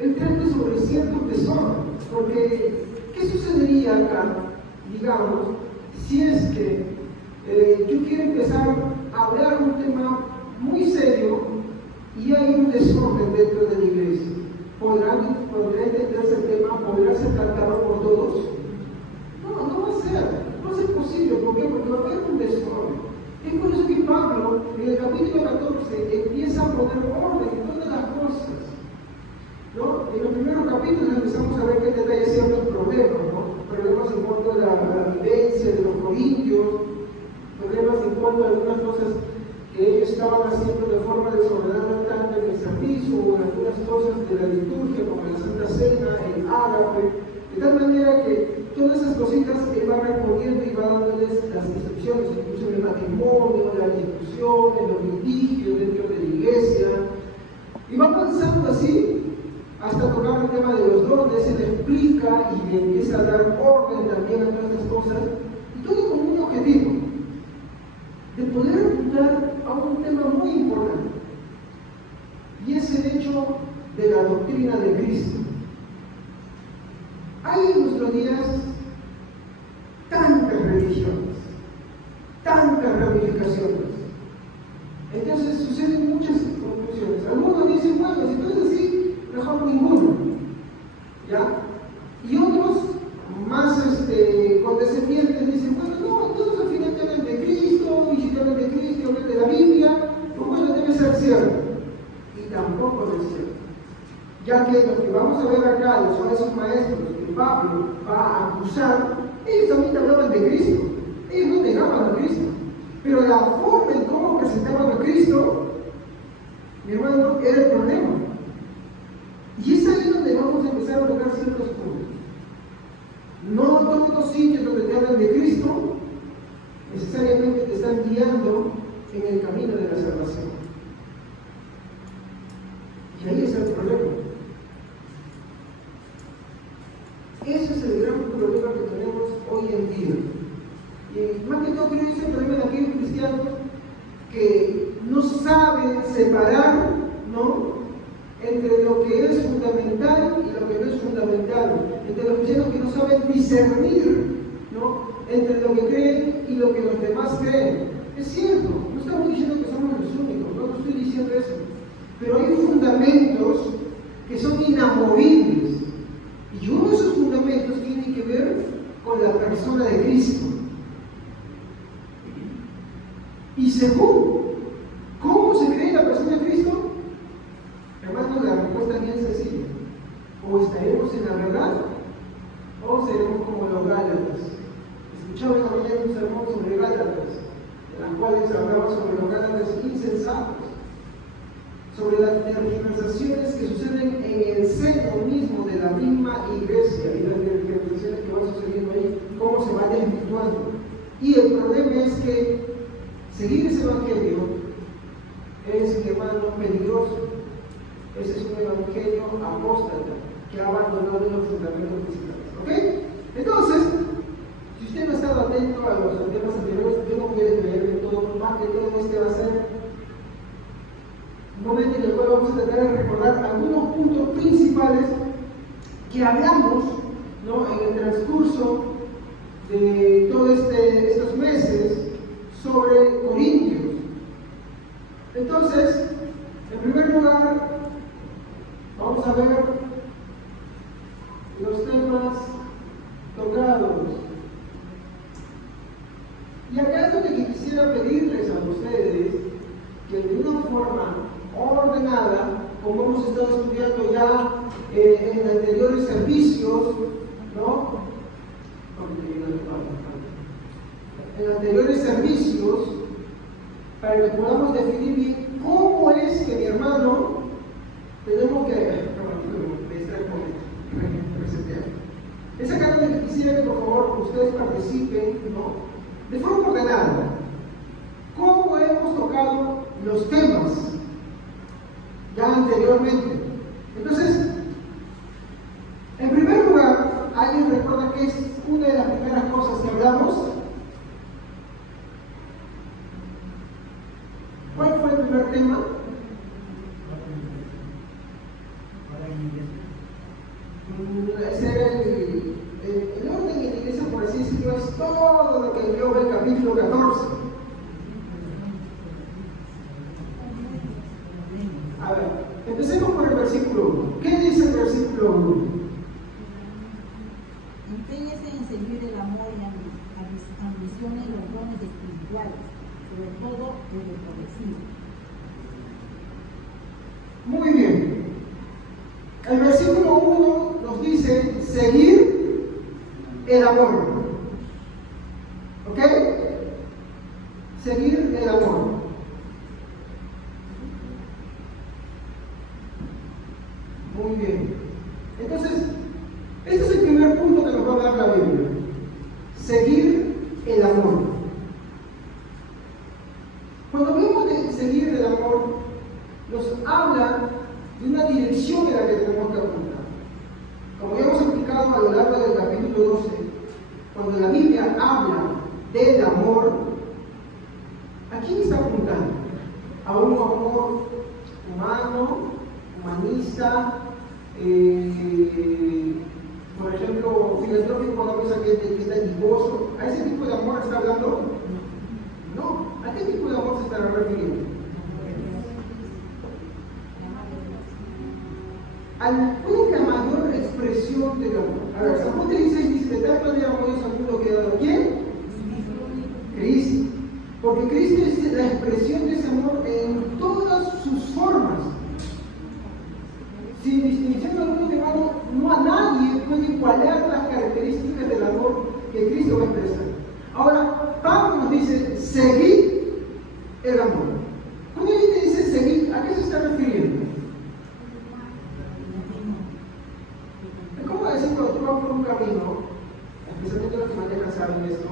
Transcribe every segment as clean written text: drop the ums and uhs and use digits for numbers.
Él trata sobre cierto tesoro, porque ¿qué sucedería acá, digamos, si es que yo quiero empezar a hablar un tema muy serio y hay un desorden dentro de la iglesia? ¿Podrá entenderse el tema? ¿Podrá ser tratado por todos? No va a ser posible. ¿Por qué? Porque va a haber un desorden. Es por eso que Pablo, en el capítulo 14, empieza a poner orden en todas las cosas, ¿no? En los primeros capítulos empezamos a ver que trae ciertos problemas, ¿no? Problemas en cuanto a la vivencia de los corintios, problemas en cuanto a algunas cosas que ellos estaban haciendo de forma desordenada tanto en el servicio o en algunas cosas de la liturgia como en la Santa Cena, el ágape, de tal manera que todas esas cositas él va respondiendo y va dándoles las instrucciones, incluso en el matrimonio, las discusiones, los litigios dentro de la iglesia, y va avanzando así hasta tocar el tema de los dones. Él explica y le empieza a dar orden también a todas estas cosas, y todo con un objetivo de poder apuntar a un tema muy importante, y es el hecho de la doctrina de Cristo. Hay en nuestros días tantas religiones, tantas ramificaciones, entonces suceden muchas conclusiones. Algunos dicen, bueno, si no es así, mejor ninguno, ¿ya? Y otros más condescendientes dicen, bueno, no, todos al final te hablan de Cristo, y si te hablan de Cristo y hablan de la Biblia, pues bueno, debe ser cierto. Y tampoco es cierto, ya que lo que vamos a ver acá, los falsos maestros que Pablo va a acusar, ellos también hablaban de Cristo, ellos no negaban a Cristo, pero la forma en cómo presentaban a Cristo, mi hermano, era el problema. Y es ahí donde vamos a empezar a tocar ciertos puntos. No todos los sitios donde te hablan de Cristo necesariamente te están guiando en el camino de la salvación. Y ahí es el problema. Ese es el gran problema que tenemos hoy en día. Y más que todo creo que es el problema de aquellos cristianos que no saben separar, ¿no?, entre lo que es fundamental y lo que no es fundamental, entre los cristianos que no saben discernir, ¿no?, entre lo que creen y lo que los demás creen. Es cierto, no estamos diciendo que somos los únicos, no estoy diciendo eso, pero hay fundamentos que son inamovibles, y uno de esos fundamentos tiene que ver con la persona de Cristo. Y según cómo se cree la persona de Cristo, hermano, la respuesta es bien sencilla: o estaremos en la verdad o seremos como los Gálatas. Escuchaba en la mañana un sermón sobre Gálatas, en las cuales hablaba sobre los Gálatas insensatos, sobre las tergiversaciones que suceden en el seno mismo de la misma iglesia y las tergiversaciones que van sucediendo ahí, cómo se van desvirtuando. Y el problema es que seguir ese evangelio es, mi hermano, peligroso. Ese es un evangelio apóstata que ha abandonado los fundamentos principales. ¿Ok? Entonces, si usted no ha estado atento a los temas anteriores, yo no quiero creer que todo, más que todo va a ser un momento en el cual vamos a tratar de recordar algunos puntos principales que hablamos, ¿no?, en el transcurso de todos estos meses sobre Corintios. Entonces, en primer lugar, vamos a ver los temas tocados. Y acá es lo que quisiera pedirles a ustedes, que de una forma ordenada, como hemos estado estudiando ya en anteriores servicios, ¿no?, en anteriores servicios, para que podamos definir bien cómo es que, mi hermano, tenemos que resetear. Es acá donde quisiera que por favor ustedes participen, ¿no?, de forma ordenada. ¿Cómo hemos tocado los temas ya anteriormente? Entonces, en primer lugar, ¿alguien recuerda que es una de las primeras cosas que hablamos? ¿Cuál fue el primer tema? 1. ¿Qué dice el versículo 1? Empeñese en seguir el amor y ambiciones y los dones espirituales, sobre todo el del progresivo. Muy bien. El versículo 1 nos dice seguir el amor. ¿Ok? Seguir el amor. Muy bien. Entonces, este es el primer punto que nos va a dar la Biblia. Seguir el amor. Cuando hablamos de seguir el amor, nos habla de una dirección en la que tenemos que apuntar. Como ya hemos explicado a lo largo del capítulo 12, cuando la Biblia habla del amor, ¿a quién está apuntando? A un amor humano, humanista, por ejemplo, filantrópico, cuando vemos a que está dadivoso. ¿A ese tipo de amor está hablando? No. ¿A qué tipo de amor se estará refiriendo? A la mayor expresión del amor. A ver, San Juan 16 dice: de tal manera amó Dios al mundo que ha dado ¿quién? Cristo. Porque Cristo es la expresión de ese amor en todas sus formas. Sin distinción alguna, hermano, no a nadie puede igualar las características del amor que Cristo va a expresar. Ahora, Pablo nos dice: seguid el amor. Cuando él te dice seguid, ¿a qué se está refiriendo? Es como decir, cuando tú vas por un camino, especialmente los que manejan saben esto,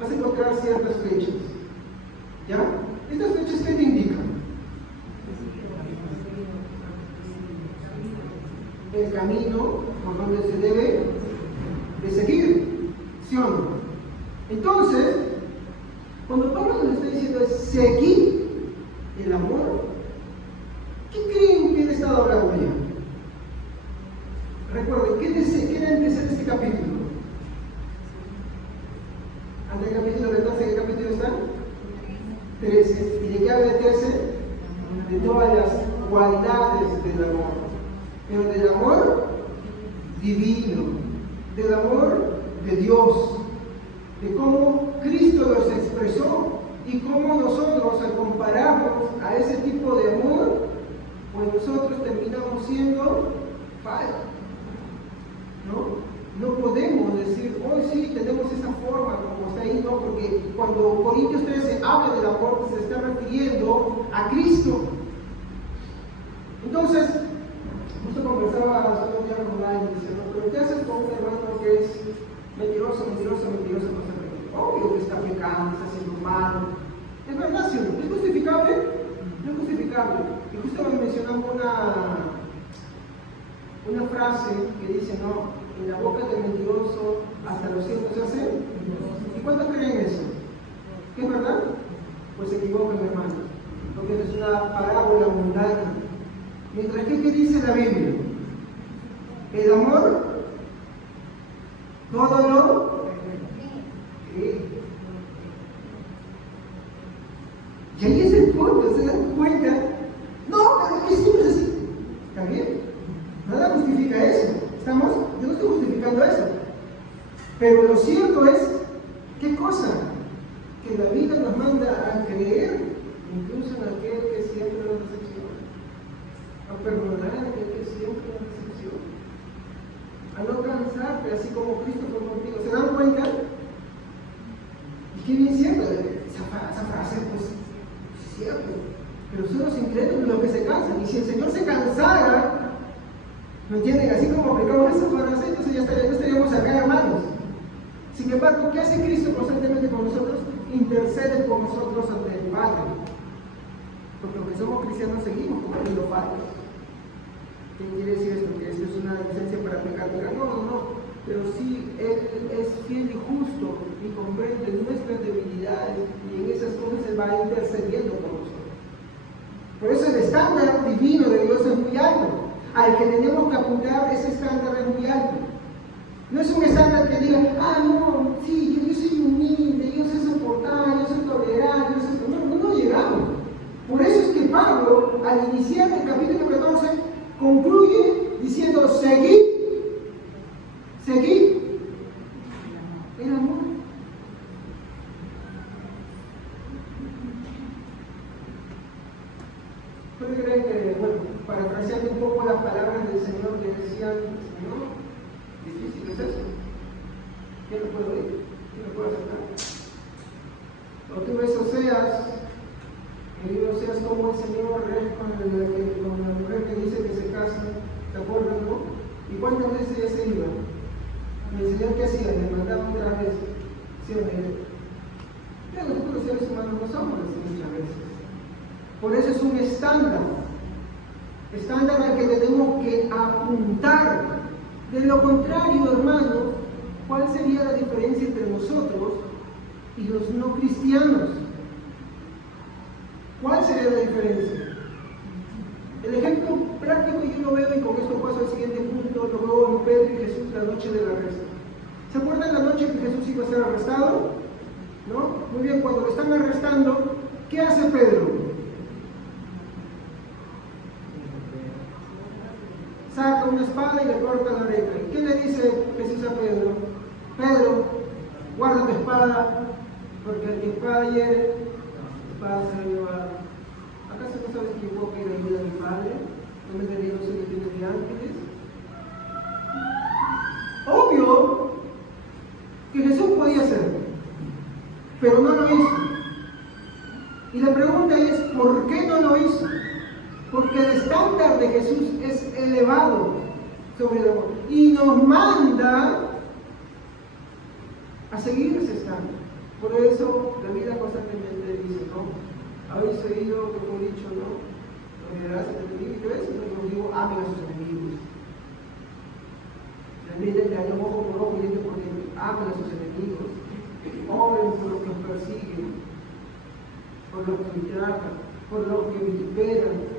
vas a encontrar ciertas flechas. ¿Ya? ¿Estas flechas qué te indican? El camino por donde se debe de seguir, ¿sí o no? Entonces, cuando Pablo nos está diciendo es seguir el amor, ¿qué creen que él estaba hablando ya? Recuerden, ¿qué era empezar este capítulo? Antes del capítulo 14, ¿qué capítulo está? 13. ¿Y de qué habla el 13? De todas las cualidades del amor. Pero del amor divino, del amor de Dios, de cómo Cristo los expresó y cómo nosotros, al compararnos a ese tipo de amor, pues nosotros terminamos siendo falsos. No podemos decir, hoy sí tenemos esa forma como está ahí, no, porque cuando Corintios 13 habla del amor, se está refiriendo a Cristo. Entonces, justo conversaba hace un día con Lai y dice, no, pero ¿qué haces con un hermano que es mentiroso? Obvio que está pecando, está haciendo mal. Es verdad, ¿sí? ¿Es justificable? No es justificable. Y justo me mencionamos una frase que dice, no, en la boca del mentiroso hasta los cielos se hace. ¿Y cuántos creen eso? ¿Qué es verdad? Pues se equivocan, hermanos, porque es una parábola mundana. Mientras que, ¿qué dice la Biblia? El amor, todo lo cree. Y ahí es el punto, ¿se dan cuenta? No, pero que siempre es así. ¿Está bien? Nada justifica eso. ¿Estamos? Yo no estoy justificando eso. Pero lo cierto es, ¿qué cosa? Que la Biblia nos manda a creer, incluso en aquel que siempre nos decepciona, a perdonar a aquel que siempre nos decepciona, a no cansarte así como Cristo fue contigo. ¿Se dan cuenta? Y qué bien cierto, esa frase, pues, es cierto. Pero son los incrédulos los que se cansan. Y si el Señor se cansara, ¿me entienden? Así como aplicamos esa frase, entonces ya no estaríamos acá, hermanos. Sin embargo, ¿qué hace Cristo constantemente con nosotros? Intercede por nosotros ante el Padre. Porque aunque somos cristianos, seguimos cometiendo faltas. ¿Qué quiere decir esto? Que esto es una licencia para pecar. No. Pero sí, Él es fiel y justo y comprende nuestras debilidades y en esas cosas Él va intercediendo por nosotros. Por eso el estándar divino de Dios es muy alto. Al que tenemos que apuntar, ese estándar es muy alto. No es un estándar que diga, no, sí, yo soy humilde, yo sé soportar, yo soy tolerante, no llegamos. Por eso es que Pablo, al iniciar el capítulo 14, concluye diciendo, seguid el amor. ¿Puede creer que, bueno, parafraseando un poco las palabras del Señor que decían, Señor, difícil es eso? ¿Quién lo puede oír? ¿Quién lo puede aceptar? O tú ves Oseas, el libro Oseas, como el Señor con la mujer que dice que se casa, ¿te acuerdas, no? ¿Y cuántas veces ella se iba? Y el Señor, ¿qué hacía? Le mandaba otra vez. ¿Sí o no? Pero nosotros los seres humanos no somos así muchas veces. Por eso es un estándar al que tenemos que apuntar. De lo contrario, hermano, ¿cuál sería la diferencia entre nosotros y los no cristianos? ¿Cuál sería la diferencia? El ejemplo práctico yo lo veo, y con esto paso al siguiente punto, lo veo en Pedro y Jesús la noche del arresto. ¿Se acuerdan la noche que Jesús iba a ser arrestado? ¿No? Muy bien, cuando lo están arrestando, ¿qué hace Pedro? Saca una espada y le corta la oreja. ¿Y qué le dice Jesús a Pedro? Pedro, guarda tu espada, porque el que espada hiere, espada será llevada. ¿Acaso no sabes que yo quiero ayuda a mi Padre? ¿No me daría los secretos de ángeles? Obvio que Jesús podía hacerlo, pero no lo hizo. Y la pregunta es, ¿por qué no lo hizo? Porque el estándar de Jesús es elevado sobre el amor y nos manda a seguir ese estándar. Por eso la vida constantemente dice, ¿no? Habéis oído que fue dicho, ¿no? Odiarás a tu enemigo, y yo eso no digo, amen a sus enemigos. La ley del año ojo por ojo y diente por diente, amen a sus enemigos, obren por los que os persiguen, por los que ultrajan, por los que vituperan.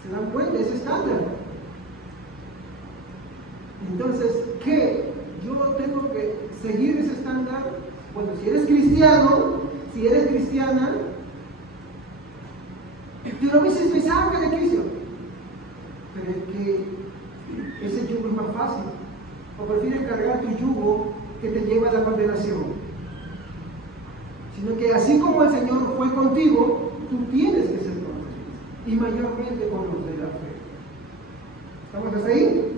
¿Se dan cuenta? Es estándar. Entonces, ¿qué? Yo tengo que seguir ese estándar. Bueno, si eres cristiano, si eres cristiana, pero a veces me saca de Cristo. Pero es que ese yugo es más fácil. O prefieres cargar tu yugo que te lleva a la condenación. Sino que así como el Señor fue contigo, tú tienes que ser con Él. Y mayormente con los de la fe. ¿Estamos hasta ahí?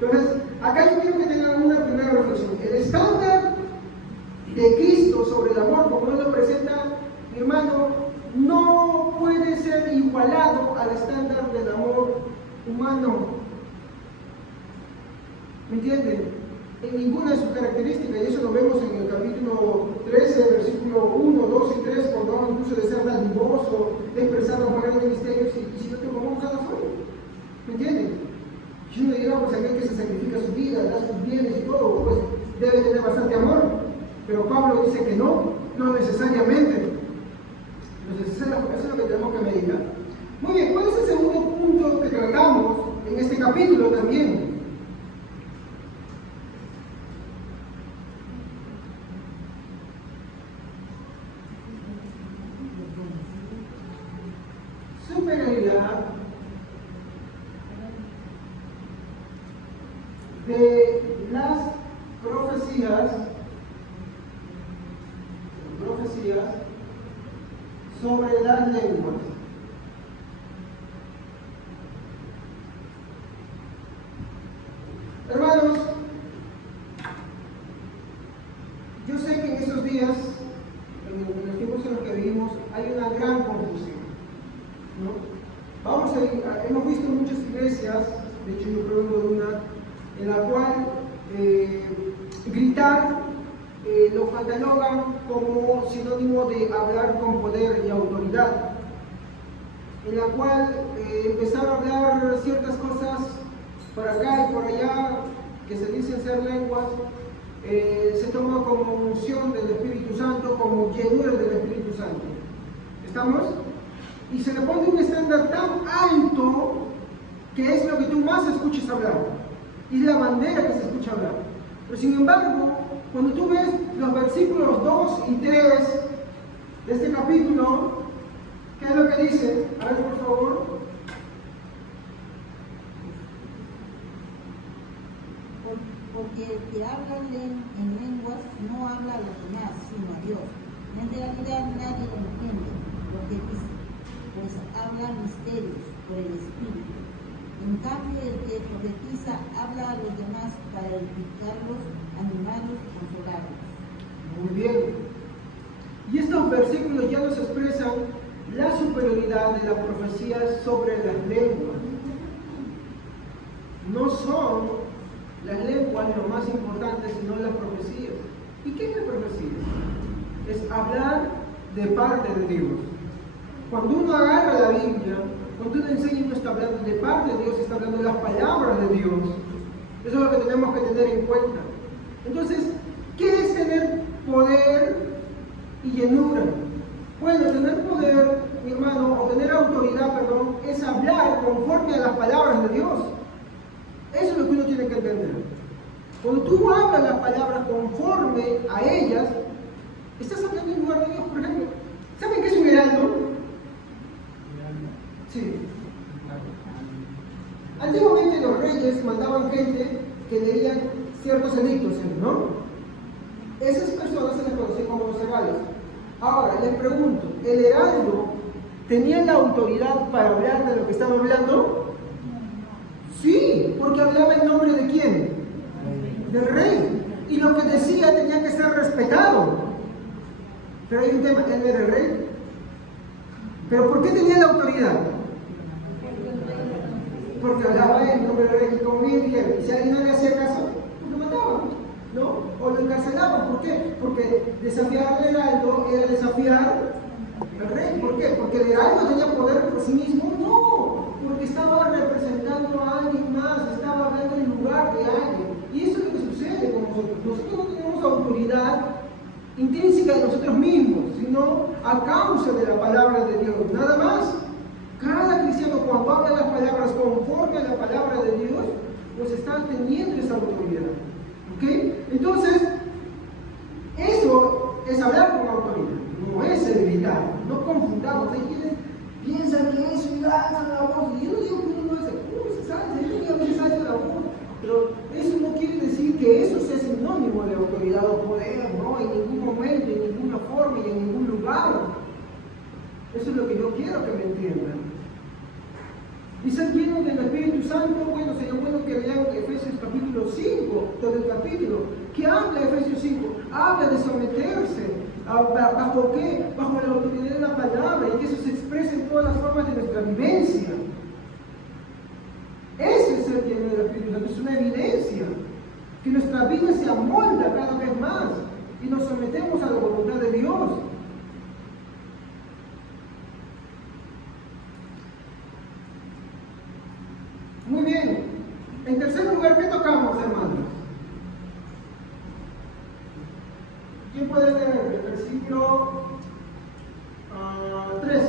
Entonces, acá yo quiero que tengan una primera reflexión. El estándar de Cristo sobre el amor, como Él lo presenta, mi hermano, no puede ser igualado al estándar del amor humano. ¿Me entienden? En ninguna de sus características, y eso lo vemos en el capítulo 13, versículo 1, 2 y 3, cuando habla incluso de ser dadivoso, de expresar los mayores misterios, y si no te vamos a la sola. ¿Me entienden? Si uno dirá, pues aquel que se sacrifica su vida, da sus bienes y todo, pues debe tener bastante amor. Pero Pablo dice que no necesariamente. Entonces, eso es lo que tenemos que meditar. Muy bien, ¿cuál es el segundo punto que tratamos en este capítulo también? Superioridad de las profecías sobre las lenguas. Hermanos, yo sé que en estos días, en los tiempos en los que vivimos, hay una gran confusión, ¿no? Hemos visto muchas iglesias, de hecho yo provengo de una, en la cual gritar lo catalogan como sinónimo de hablar con poder y autoridad, en la cual empezar a hablar ciertas cosas por acá y por allá que se dicen ser lenguas, se toma como unción del Espíritu Santo, como llenura del Espíritu Santo. ¿Estamos? Y se le pone un estándar tan alto que es lo que tú más escuches hablar, y la bandera que se escucha hablar. Pero sin embargo, cuando tú ves los versículos 2 y 3 de este capítulo, ¿qué es lo que dice? A ver, por favor. Porque el que habla en lenguas no habla a los demás, sino a Dios. En realidad nadie lo entiende lo que dice, pues habla misterios por el Espíritu. En cambio, el que profetiza habla a los demás para edificarlos, animarlos, consolarlos. Muy bien. Y estos versículos ya nos expresan la superioridad de la profecía sobre las lenguas. No son las lenguas lo más importante, sino las profecías. ¿Y qué es la profecía? Es hablar de parte de Dios. Cuando uno agarra la Biblia, cuando uno enseña, uno está hablando de parte de Dios, está hablando de las palabras de Dios. Eso es lo que tenemos que tener en cuenta. Entonces, ¿qué es tener poder y llenura? Bueno, tener poder, mi hermano, o tener autoridad, perdón, es hablar conforme a las palabras de Dios. Eso es lo que uno tiene que entender. Cuando tú hablas las palabras conforme a ellas, estás hablando en lugar de Dios. Por ejemplo, ¿saben qué es un heraldo? Sí. Antiguamente los reyes mandaban gente que leían ciertos edictos, ¿no? Esas personas se les conocían como los heraldos. Ahora, les pregunto, ¿el heraldo tenía la autoridad para hablar de lo que estaba hablando? Sí, porque hablaba en nombre de ¿quién? Del rey. Y lo que decía tenía que ser respetado. Pero hay un tema, él era el rey. ¿Pero por qué tenía la autoridad? Porque hablaba en nombre del rey. Y como bien dijeron, si alguien no le hacía caso, lo mataban, ¿no? O lo encarcelaban. ¿Por qué? Porque desafiar al heraldo era desafiar al rey. ¿Por qué? Porque el heraldo tenía poder por sí mismo. No, porque estaba representando a alguien más, estaba hablando en lugar de alguien. Y eso es lo que sucede con nosotros. Nosotros no tenemos autoridad intrínseca de nosotros mismos, sino a causa de la palabra de Dios, nada más. Cada cristiano, cuando habla las palabras conforme a la palabra de Dios, pues está teniendo esa autoridad. ¿Ok? Entonces, eso es hablar con autoridad, no es gritar. No confundamos. Hay quienes piensan que eso y alzan la voz. Y yo no digo que uno no se salta, yo digo que se salta la voz. Pero eso no quiere decir que eso sea sinónimo de autoridad o poder, ¿no? En ningún momento, en ninguna forma y en ningún lugar. Eso es lo que yo quiero que me entiendan. Y ser llenos del Espíritu Santo, bueno, sería bueno que lean Efesios capítulo 5, todo el capítulo. ¿Qué habla Efesios 5? Habla de someterse. ¿Bajo qué? Bajo la autoridad de la palabra, y que eso se exprese en todas las formas de nuestra vivencia. Eso es ser lleno del Espíritu Santo, es una evidencia. Que nuestra vida se amolda cada vez más y nos sometemos a la voluntad de Dios. Muy bien. En tercer lugar, ¿qué tocamos, hermanos? ¿Quién puede leer el versículo 3?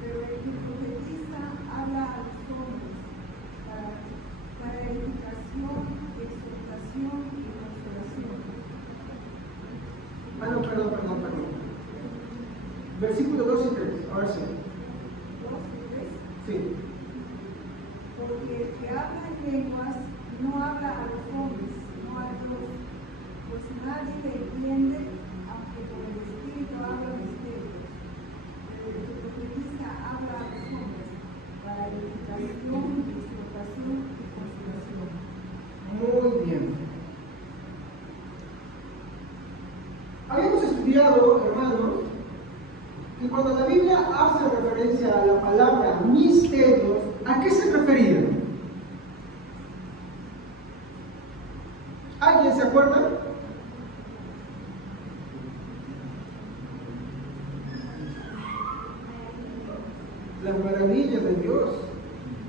Pero el que profetiza habla a los hombres para edificación, exhortación y consolación. No, perdón. Versículo 2 y 3, ahora sí. 2 y 3. Sí. Porque el que habla en lenguas no habla a los hombres, sino a Dios, pues nadie le entiende, aunque por el Espíritu habla misterios. Pero el que profetiza habla a los hombres para edificación, exhortación y consolación. Muy bien. Habíamos estudiado, hermanos, que cuando la Biblia hace referencia a la palabra misterios, ¿a qué se refería? ¿Alguien se acuerda? Las maravillas de Dios.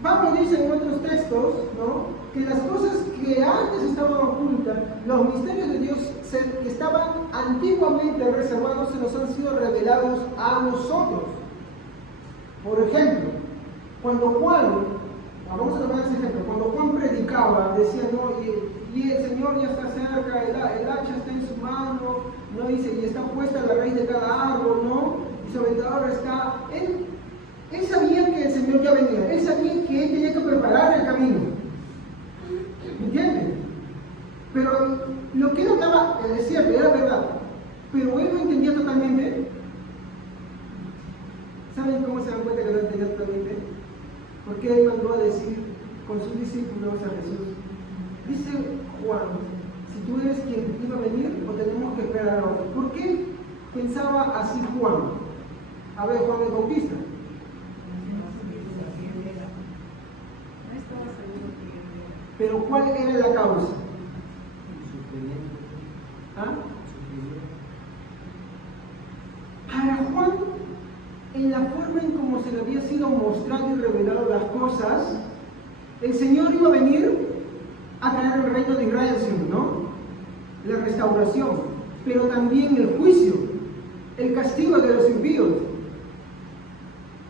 Pablo dice en otros textos, ¿no?, que las cosas que antes estaban ocultas, los misterios de Dios que estaban antiguamente reservados, se nos han sido revelados a nosotros. Por ejemplo, cuando Juan, vamos a tomar ese ejemplo, cuando Juan predicaba, decía, no, y el Señor ya está cerca, el hacha está en su mano, ¿no? Dice, y está puesta la raíz de cada árbol, ¿no? Y su aventador está. Él sabía que el Señor ya venía, él sabía que él tenía que preparar el camino. qué él mandó a decir con sus discípulos a Jesús? Dice Juan, si tú eres quien iba a venir o tenemos que esperar a otro. ¿Por qué pensaba así Juan? A ver, Juan el Bautista. Pero ¿cuál era la causa? ¿Ah? Para Juan, en la forma en cómo se le había sido mostrado y revelado las cosas, el Señor iba a venir a traer el reino de Israel, ¿no? La restauración, pero también el juicio, el castigo de los impíos.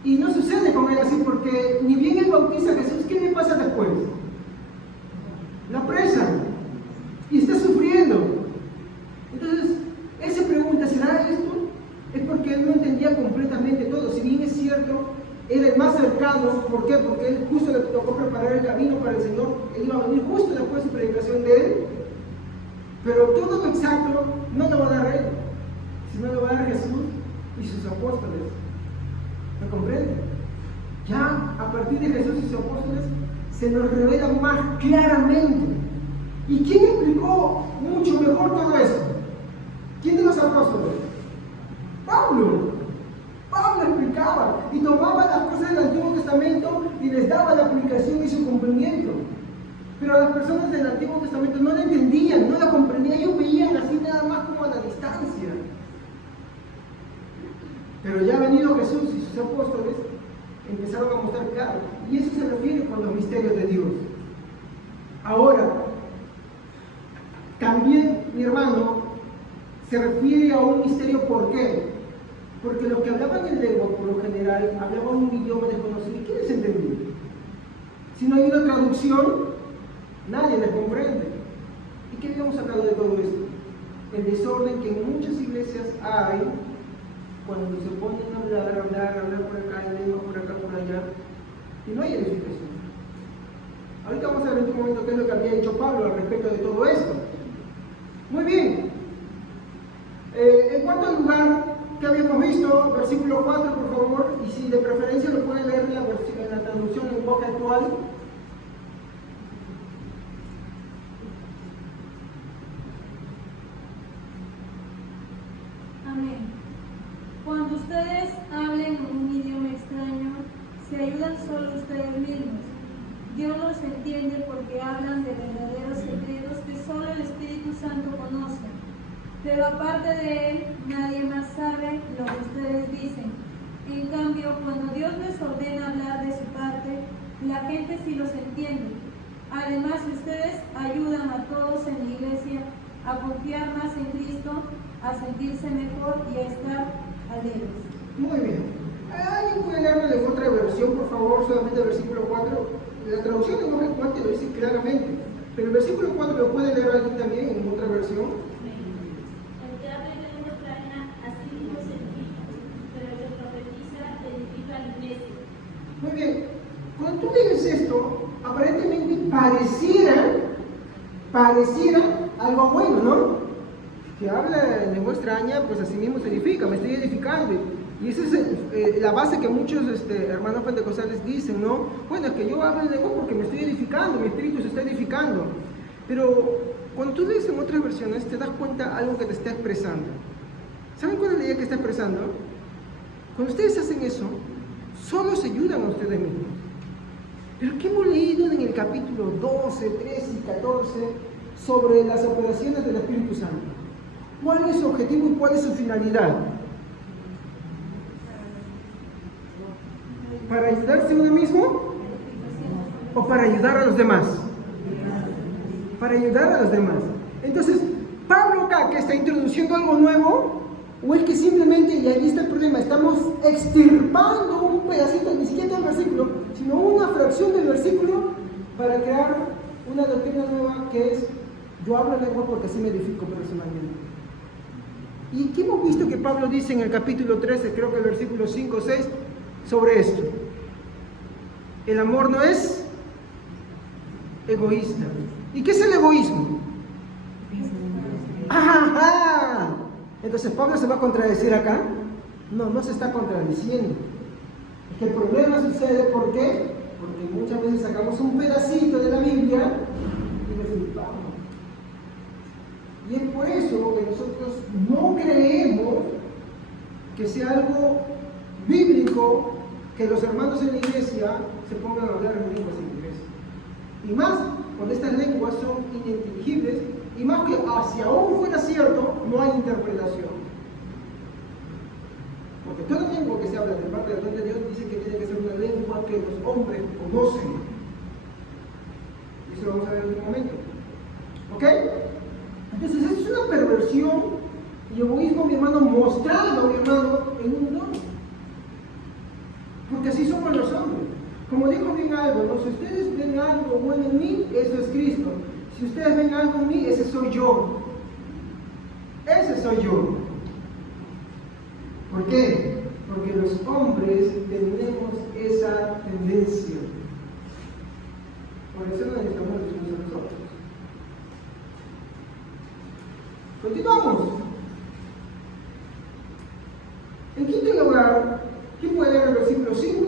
Y no sucede con él así, porque ni bien él bautiza a Jesús, ¿qué le pasa después? La presa, y está sufriendo. Entonces, él se pregunta, ¿será esto? Es porque él no entendía completamente todo. Si bien es cierto, era el más cercano. ¿Por qué? Porque él justo le tocó preparar el camino para el Señor. Él iba a venir justo después de su predicación de él. Pero todo lo exacto no lo va a dar él, sino lo va a dar Jesús y sus apóstoles. ¿Me comprende? Ya a partir de Jesús y sus apóstoles se nos revela más claramente. ¿Y quién explicó mucho mejor todo esto? ¿Quién de los apóstoles? Pablo. Pablo explicaba y tomaba las cosas del Antiguo Testamento y les daba la aplicación y su cumplimiento. Pero las personas del Antiguo Testamento no la entendían, no la comprendían, ellos veían así nada más como a la distancia. Pero ya ha venido Jesús y sus apóstoles, empezaron a mostrar claro. Y eso se refiere con los misterios de Dios. Ahora, también, mi hermano, se refiere a un misterio. ¿Por qué? Porque los que hablaban en lengua, por lo general, hablaban un idioma desconocido. ¿Y quién les entendía? Si no hay una traducción, nadie les comprende. ¿Y qué habíamos sacado de todo esto? El desorden que en muchas iglesias hay cuando se ponen a hablar por acá, en lengua, por acá, por allá, y no hay edificación. Ahorita vamos a ver en un momento qué es lo que había dicho Pablo al respecto de todo esto. Muy bien. En cuanto al lugar que habíamos visto, versículo 4, por favor, y si de preferencia lo pueden leer en la traducción en lenguaje actual. Amén. Cuando ustedes hablen en un idioma extraño, se ayudan solo ustedes mismos. Dios los entiende porque hablan de verdaderos secretos que solo el Espíritu Santo conoce. Pero aparte de Él, nadie más sabe lo que ustedes dicen. En cambio, cuando Dios les ordena hablar de su parte, la gente sí los entiende. Además, ustedes ayudan a todos en la iglesia a confiar más en Cristo, a sentirse mejor y a estar alegres. Muy bien. ¿Alguien puede leerme de otra versión, por favor? Solamente el versículo 4. La traducción en lenguaje actual te lo dice claramente. Pero el versículo 4 lo puede leer alguien también en otra versión. El que habla en lengua extraña, así mismo se edifica, pero el que profetiza edifica la iglesia. Muy bien. Cuando tú lees esto, aparentemente pareciera algo bueno, ¿no? Que habla en lengua extraña, pues así mismo se edifica, me estoy edificando. Y esa es la base que muchos hermanos pentecostales dicen, ¿no? Bueno, es que yo hablo en lengua porque me estoy edificando, mi espíritu se está edificando. Pero cuando tú lees en otras versiones, te das cuenta algo que te está expresando. ¿Saben cuál es la idea que está expresando? Cuando ustedes hacen eso, solo se ayudan a ustedes mismos. Pero ¿qué hemos leído en el capítulo 12, 13 y 14 sobre las operaciones del Espíritu Santo? ¿Cuál es su objetivo y cuál es su finalidad? ¿Para ayudarse a uno mismo? ¿O para ayudar a los demás? Para ayudar a los demás. Entonces, Pablo acá que está introduciendo algo nuevo, o es que simplemente, y ahí está el problema, estamos extirpando un pedacito, ni siquiera todo el versículo, sino una fracción del versículo para crear una doctrina nueva que es: yo hablo lengua porque así me edifico personalmente. ¿Y qué hemos visto que Pablo dice en el capítulo 13, creo que el versículo 5 o 6, sobre esto? El amor no es egoísta. ¿Y qué es el egoísmo? ¡Ajá! Entonces, ¿Pablo se va a contradecir acá? No, no se está contradiciendo. Es que el problema sucede, ¿por qué? Porque por eso que nosotros no creemos que sea algo bíblico que los hermanos en la iglesia se pongan a hablar en lenguas en la iglesia. Y más cuando estas lenguas son ininteligibles, y más que si aún fuera cierto, no hay interpretación. Porque toda lengua que se habla de parte de Dios dice que tiene que ser una lengua que los hombres conocen. Y eso lo vamos a ver en un momento. ¿Ok? Entonces, eso es una perversión y egoísmo, mi hermano, mostrado, mi hermano, en un don. Porque así somos los hombres. Como dijo bien algo, ¿no? Si ustedes ven algo bueno en mí, eso es Cristo. Si ustedes ven algo en mí, ese soy yo. Ese soy yo. ¿Por qué? Porque los hombres tenemos esa tendencia. Por eso no necesitamos decirnos a nosotros. Continuamos. En quinto lugar, ¿quién puede leer el versículo 5?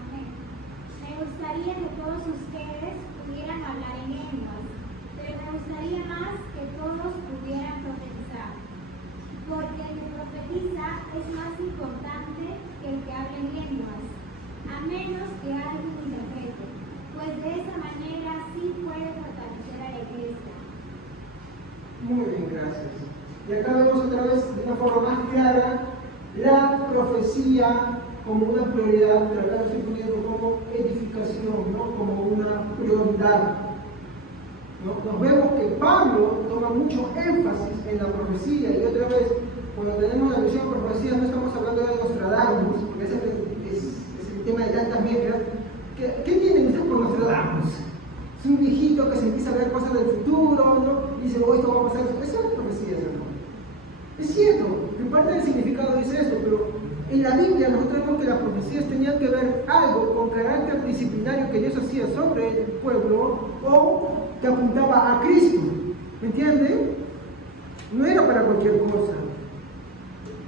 Amén. Me gustaría que todos ustedes pudieran hablar en lenguas, pero me gustaría más que todos pudieran profetizar. Porque el que profetiza es más importante que el que habla en lenguas, a menos que alguien interprete, pues de esa manera sí puede fortalecer a la iglesia. Muy bien, gracias. Y acá vemos otra vez de una forma más clara la profecía como una prioridad, pero acá lo estoy poniendo como edificación, ¿no? Como una prioridad. ¿No? Nos vemos que Pablo toma mucho énfasis en la profecía, y otra vez, cuando tenemos la visión de profecía, no estamos hablando de Nostradamus, porque ese es el tema de tantas medias. ¿Qué tienen ustedes por Nostradamus? Es un viejito que se empieza a ver cosas del futuro, ¿no? Y dice, oh, esto va a pasar. Esa es la profecía, hermano. Es cierto, que parte del significado dice esto, pero en la Biblia nosotros vemos que las profecías tenían que ver algo con carácter disciplinario que Dios hacía sobre el pueblo, o que apuntaba a Cristo. ¿Me entienden? No era para cualquier cosa.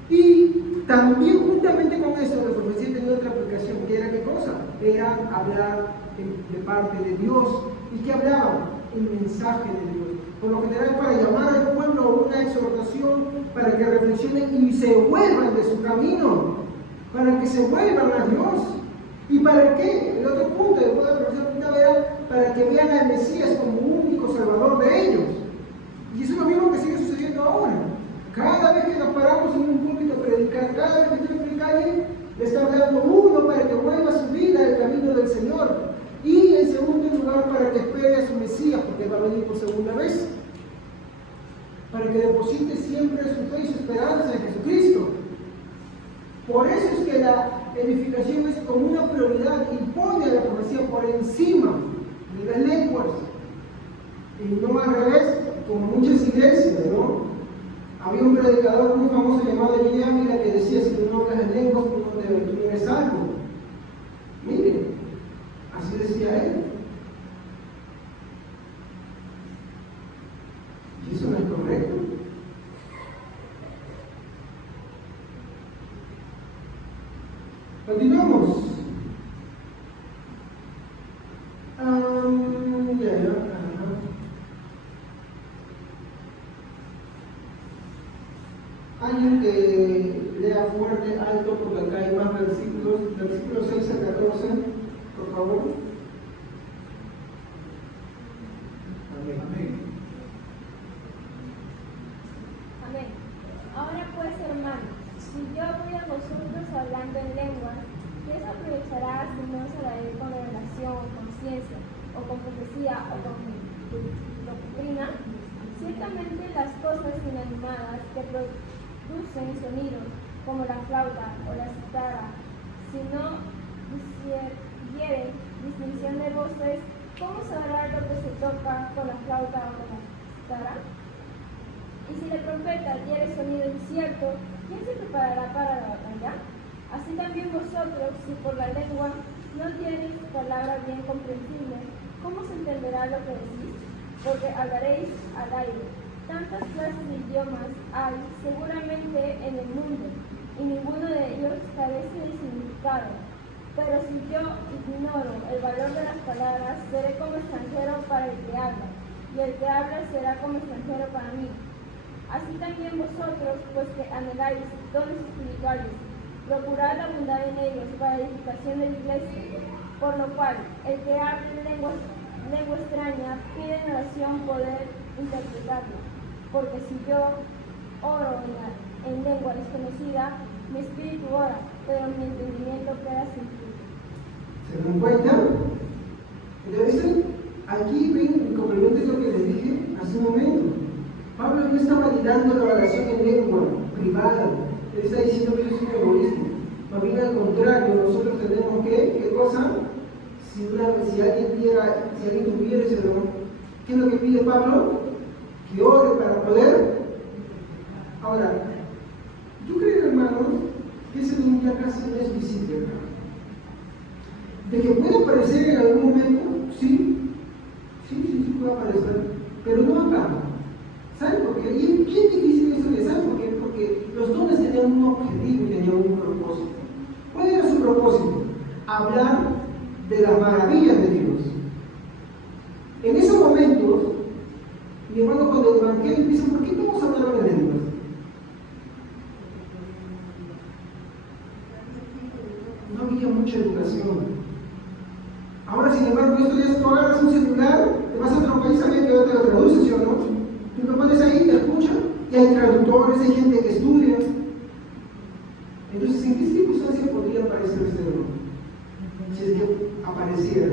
Y también juntamente con eso, la profecía tenía otra aplicación, que era ¿qué cosa? Era hablar de parte de Dios. ¿Y qué hablaban? El mensaje de Dios. Por lo general, para llamar al pueblo a una exhortación, para que reflexionen y se vuelvan de su camino, para que se vuelvan a Dios. ¿Y para qué? El otro punto, después de la profecía era para que vean al Mesías como único salvador de ellos. Y eso es lo mismo que sigue sucediendo ahora. Cada vez que nos paramos en un púlpito a predicar, cada vez que estoy en mi calle, le está hablando uno para que vuelva a su vida al camino del Señor. Y en segundo lugar, para que espere a su Mesías, porque va a venir por segunda vez. Para que deposite siempre su fe y su esperanza en Jesucristo. Por eso es que la edificación es como una prioridad y pone a la profecía por encima de las lenguas. Y no al revés, como muchas iglesias, ¿no? Había un predicador muy famoso llamado Elia Ávila que decía, si tú no hablas en lenguas, tú no eres salvo. Miren, así decía él. Y eso no es correcto. Continuamos. Alguien que lea fuerte, alto, porque acá hay más versículos, versículos 6 a 14, por favor. Amén. Amén. Ahora pues, hermanos, si yo voy a vosotros hablando en lenguas, ¿qué os aprovechará si no os hablaré con revelación, con ciencia, o con profecía, o con doctrina? Ciertamente las cosas inanimadas que producen sonidos, como la flauta o la cítara, si no dieren distinción de voces, ¿cómo sabrá lo que se toca con la flauta o con la cítara? Y si la trompeta diere sonido incierto, ¿quién se preparará para la batalla? Así también vosotros, si por la lengua no diereis palabra bien comprensible, ¿cómo se entenderá lo que decís? Porque hablaréis al aire. Tantas clases de idiomas hay seguramente en el mundo, y ninguno de ellos carece de significado. Pero si yo ignoro el valor de las palabras, seré como extranjero para el que habla, y el que habla será como extranjero para mí. Así también vosotros, pues que anheláis dones espirituales, procurad abundar en ellos para la edificación de la iglesia, por lo cual el que hable en lengua extraña pide en oración poder interpretarlo, porque si yo oro en lengua desconocida, mi espíritu ora, pero mi entendimiento queda sin fruto. ¿Se dan cuenta? Entonces, aquí ven, en complemento a lo que les dije hace un momento. Pablo no está validando la oración en lengua privada. Él está diciendo que eso es un egoísmo. Más bien al contrario, nosotros tenemos que, ¿qué cosa? Si alguien tuviera ese don, ¿qué es lo que pide Pablo? Que ore para poder. Ahora, yo creo, hermanos, que ese don ya casi no es visible. De que puede aparecer en algún momento, sí puede aparecer, pero no acá. ¿Saben por qué? Y es bien difícil eso de saber por qué, porque los dones tenían un objetivo y tenían un propósito. ¿Cuál era su propósito? Hablar de las maravillas de Dios. En esos momentos, mi hermano, cuando el Evangelio empieza, ¿por qué vamos a hablar de lenguas? No había mucha educación. Ahora, sin embargo, esto ya es, tú agarras un celular, te vas a otro país, sabes que te lo traduce, ¿sí o no? Tú lo pones ahí, te escucha, y hay traductores, hay gente que estudia. Entonces, ¿en qué circunstancia podría aparecer este don? Si es que apareciera.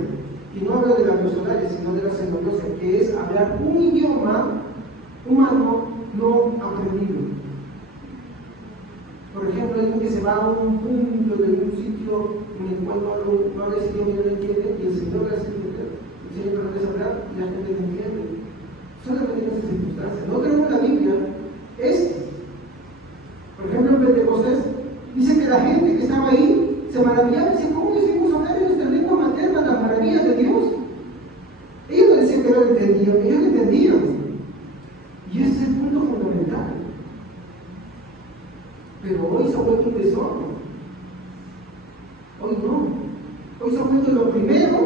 Y no hablo de la glosolaria, sino de la semioglossia, que es hablar un idioma humano no aprendido. Por ejemplo, alguien que se va a un punto de un sitio en el cual no habla ese idioma y no lo entiende, y el Señor le hace entender, el Señor no le hace hablar y la gente no entiende. Solamente en esas circunstancias. No tenemos la Biblia, por ejemplo, en Pentecostés, dice que la gente que estaba ahí se maravillaba y dice, ¿cómo decimos hablar en nuestra lengua materna las maravillas de Dios? Ellos no decían que no lo entendían, ellos lo entendían. Y ese es el punto fundamental. Pero hoy se ha vuelto un tesoro. Hoy no. Hoy se ha vuelto lo primero,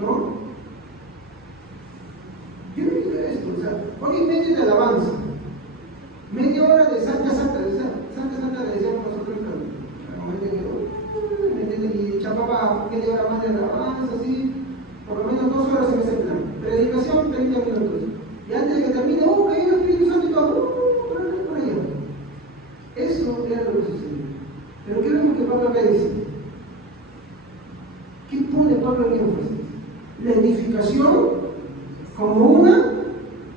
¿no? Yo no digo esto, o sea, hoy hay media de alabanza, media hora de Santa, le decíamos nosotros y chapaba media hora más de alabanza, así, por lo menos 2 horas en ese plan. Predicación, 30 minutos. Y antes de que termine, caído el Espíritu Santo y todo, por allá. Eso era lo que sucedió. Pero ¿qué vemos que Pablo acá dice? ¿Qué pone Pablo en énfasis? La edificación como una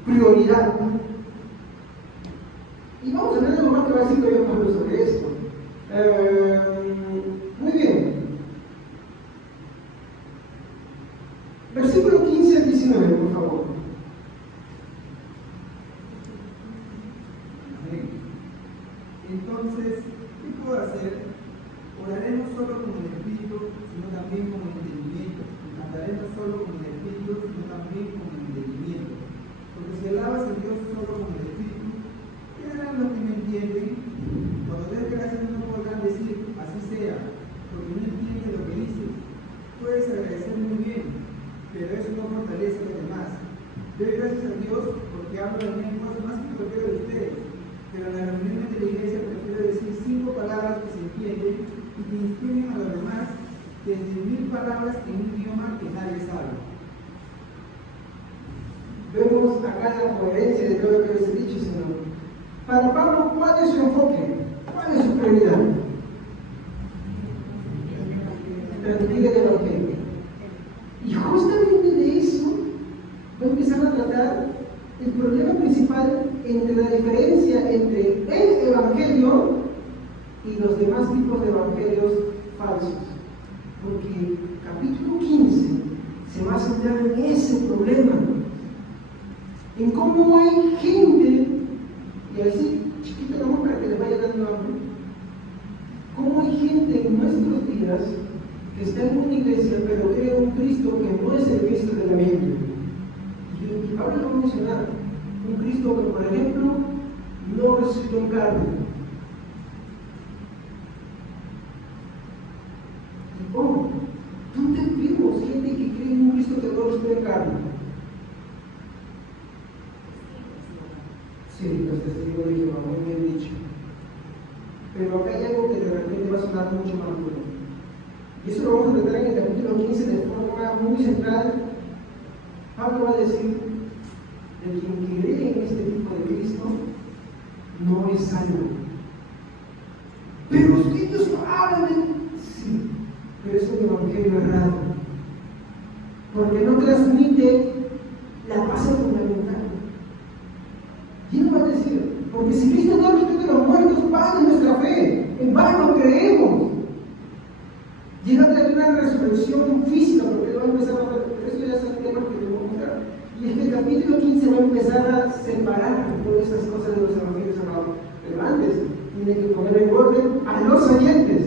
prioridad. Y vamos a ver algo más que va a decir todavía Pablo sobre esto. Muy bien. Versículo 15 al 19, por favor. Entonces, ¿qué puedo hacer? Oraré no solo con el Espíritu, sino también con el entendimiento. Cantaré no solo con el Espíritu, sino también con el entendimiento. Porque si alabas a Dios solo con el Espíritu, ¿qué harán los que me entienden? Cuando des gracias no podrán decir, así sea, porque no entienden lo que dices. Puedes agradecer muy bien, pero eso no fortalece a los demás. Doy gracias a Dios porque hablo en lenguas más que cualquiera de ustedes. Pero en las reuniones de la iglesia prefiero decir 5 palabras que se entienden y que inspiren a los demás que 10.000 palabras en un idioma que nadie sabe. Vemos acá la coherencia de todo lo que les he dicho, Señor. Para Pablo, ¿cuál es su enfoque? ¿Cuál es su prioridad? Transmitir el Evangelio. Y justamente de eso va a empezar a tratar el problema principal entre la diferencia entre el Evangelio y los demás tipos de evangelios falsos. Porque el capítulo 15 se va a centrar en ese problema. En cómo hay gente, y así chiquito nomás para que les vaya dando hambre, cómo hay gente en nuestros días que está en una iglesia pero cree un Cristo que no es el Cristo de la Biblia. Y Pablo lo va a mencionar, un Cristo que, por ejemplo, no resucitó en carne. ¿Dónde vemos gente que cree en un Cristo que no resucitó en carne? Sí, los testigos de Jehová, muy bien dicho. Pero acá hay algo que de repente va a sonar mucho más duro. Y eso lo vamos a tratar en el capítulo 15 de forma muy central. Pablo va a decir, de quien cree en este tipo de Cristo, no es salvo. Pero ellos no hablan de... Sí, pero es un evangelio errado. Porque no transmite la base fundamental. Y no va a decir, porque si Cristo no resucitó de los muertos, vana es nuestra fe, en vano creemos. Llega a tener una resurrección física, porque va a empezar a hablar, eso ya es el tema que te voy a mostrar. Y es que el capítulo 15 va a empezar a separar todas estas cosas de los evangelios amados. Pero antes, tiene que poner en orden a los oyentes.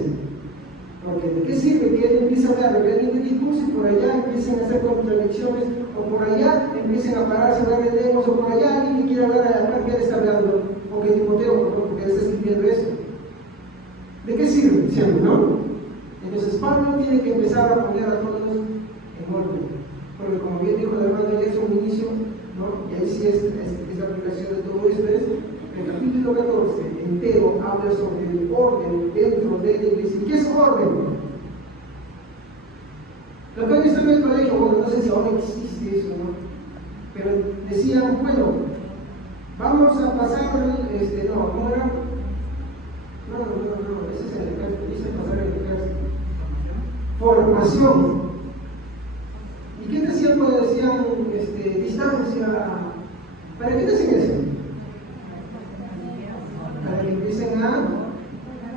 Porque ¿de qué sirve que él empiece a hablar de alguien de discurso y por allá empiecen a hacer contradicciones, o por allá empiecen a pararse a hablar de lenguas, o por allá alguien que quiera hablar a la que él está hablando, o que Timoteo, porque él está escribiendo eso? ¿De qué sirve? Siempre, ¿no? Entonces Pablo tiene que empezar a poner a todos en orden. Porque como bien dijo el hermano Jackson al inicio, ¿no? Y ahí sí es la aplicación de todo esto, es el capítulo 14 entero habla sobre el orden dentro de la iglesia. ¿Y qué es orden? Lo que han en el colegio, bueno, no sé si ahora existe eso, ¿no? Pero decían, bueno, vamos a pasar, ¿cómo era? No, ese es el ejército, dice pasar el ejército. Formación. ¿Y qué decían cuando decían distancia? ¿Para qué te hacen eso? Para que empiecen a...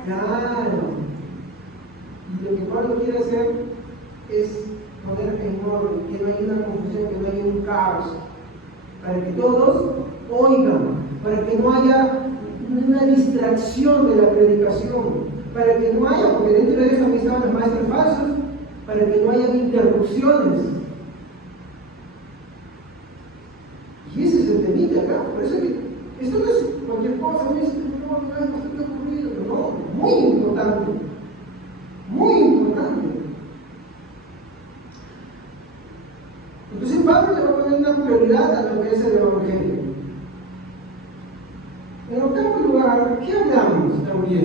Claro. Y lo que Pablo quiere hacer es poner en orden, que no haya una confusión, que no haya un caos. Para que todos oigan, para que no haya una distracción de la predicación, para que no haya, porque dentro de eso también estaban los maestros falsos, para que no haya interrupciones. Y ese es el temita acá. Por eso es que esto no es cualquier cosa, no es bastante ocurrido, pero no, muy importante. Muy importante. Entonces Pablo le va a poner una prioridad a lo que es el Evangelio. En octavo lugar, ¿qué hablamos también?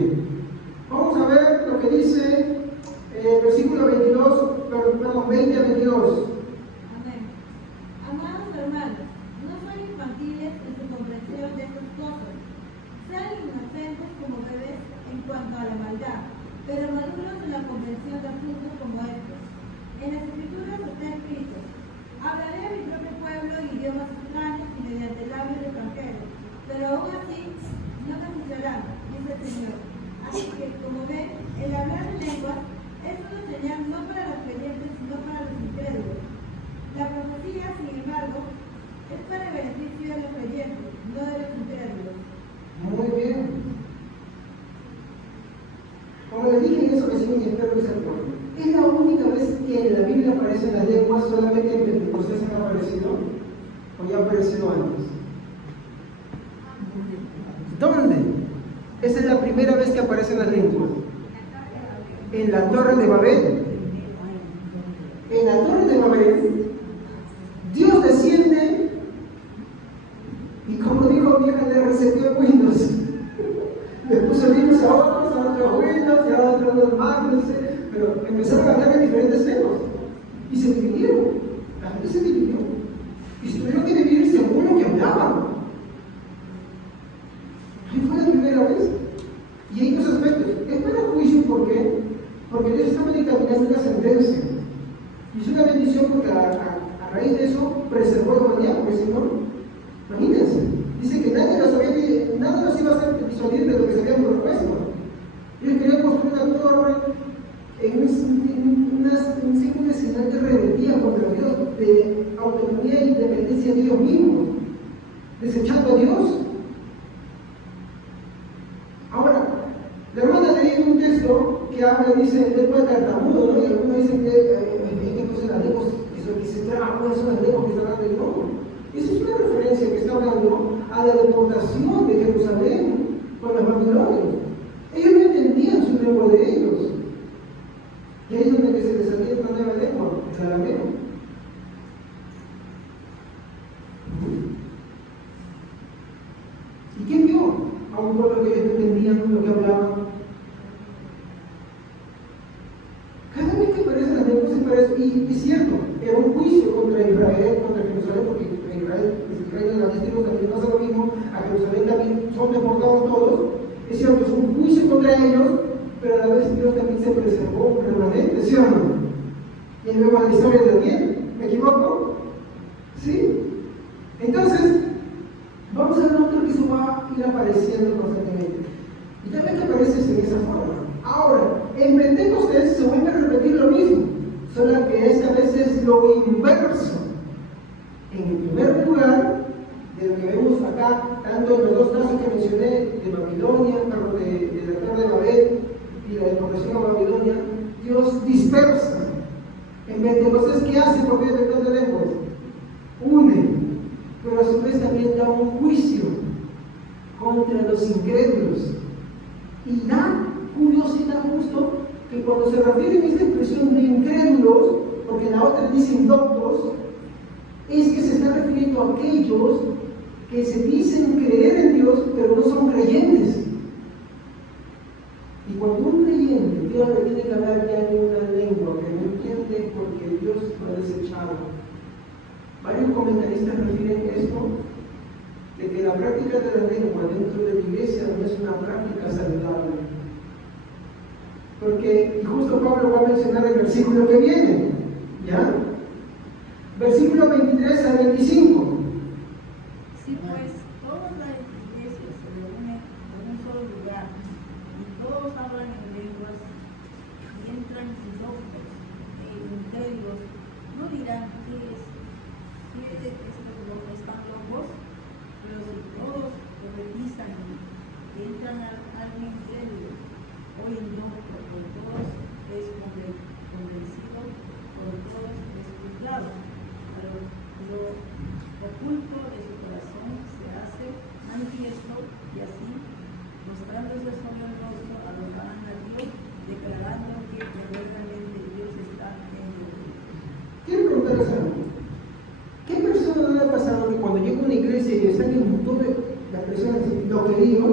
Vamos a ver lo que dice versículo 20 a 22. Amén. Amados hermanos, no son infantiles en su comprensión de estas cosas. Sean inocentes como bebés en cuanto a la maldad, pero maduros en la comprensión de asuntos como estos. En las Escrituras está escrito: hablaré a mi propio pueblo en idiomas extraños y mediante labios extranjeros, pero aún así no me escucharán, dice el Señor. Así que, como ven, el hablar en lenguas es una señal no para los creyentes, sino para los incrédulos. La profecía, sin embargo, es para el beneficio de los creyentes, no de los incrédulos. Muy bien. Como les dije en esa ocasión, y espero que se acuerden, es la única vez que en la Biblia aparecen las lenguas, solamente en Pentecostés han aparecido, o ya ha aparecido antes. ¿Dónde? Esa es la primera vez que aparecen las lenguas. En la Torre de Babel. En la Torre de Babel, Dios desciende y, como dijo vieja, le reseteó Windows. Le puso Windows a otros Windows y a otros más, no sé. Pero empezaron a hablar en diferentes lenguas y se dividieron. La gente se dividió y se tuvieron que dividir según lo que hablaban. Ahí fue la primera vez. Y hay dos aspectos. Es para juicio, ¿por qué? Porque Dios estaba dictaminando una sentencia. Y es una bendición porque a raíz de eso preservó la humanidad, porque si no, imagínense, dice que nada nos iba a hacer disuadir de lo que se había propuesto. Ellos querían construir una torre en un símbolo escenario de rebeldía contra Dios, de autonomía e independencia de ellos mismos, desechando a Dios. Ahora, la hermana leí un texto que habla, dice, después de tartamudo, ¿no? Y algunos dicen que pues las lenguas, eso que se traba, son las lenguas que están hablando de nuevo. Esa es una referencia que está hablando a la deportación de Jerusalén con los babilonios. Ellos no entendían su lengua de ellos. Y ahí es donde se les salía una nueva lengua, el arameo. eso, y es cierto, era un juicio contra Israel, contra Jerusalén, porque Israel, el reino de las 10 tribus también pasa lo mismo, a Jerusalén también son deportados todos. Es cierto, es un juicio contra ellos, pero a la vez Dios también se preservó un remanente, ¿sí o no? Y él vemos la historia de Daniel, ¿me equivoco? ¿Sí? Entonces, vamos a notar que eso va a ir apareciendo constantemente. Y también que aparece en esa forma. Ahora, en Pentecostés se vuelve a repetir lo mismo, solo que esta vez es lo inverso. En el primer lugar, de lo que vemos acá, tanto en los dos casos que mencioné, de Babilonia, de la Torre de Babel y la deportación a Babilonia, Dios dispersa. En Pentecostés, ¿qué hace por medio del don de lenguas? Une, pero a su vez también da un juicio contra los incrédulos. Y da curiosidad justo que cuando se refiere a esta expresión de incrédulos, porque en la otra dice indoctos, es que se está refiriendo a aquellos que se dicen creer en Dios, pero no son creyentes. Y cuando un creyente, Dios le tiene que hablar ya en una lengua que no entiende porque Dios lo ha desechado. Varios comentaristas refieren esto, de que la práctica de la lengua dentro de la iglesia no es una práctica saludable. Porque, y justo Pablo va a mencionar el versículo que viene, ¿ya? Versículo 23 al 25. Sí, pues toda la iglesia se reúne en un solo lugar y todos hablan en lenguas y entran indoctos e incrédulos. No dirán qué es, si estos locos están locos, pero si todos profetizan y entran a alguien incrédulo o indocto, por todos es convencido, por todos es juzgado. Lo oculto de su corazón se hace manifiesto y así, mostrándose sobre el rostro, adorarán a Dios, declarando que verdaderamente Dios está en ellos. Quiero preguntarles algo. ¿Qué persona no le ha pasado que cuando llega a una iglesia y están en todas las personas, lo que digo,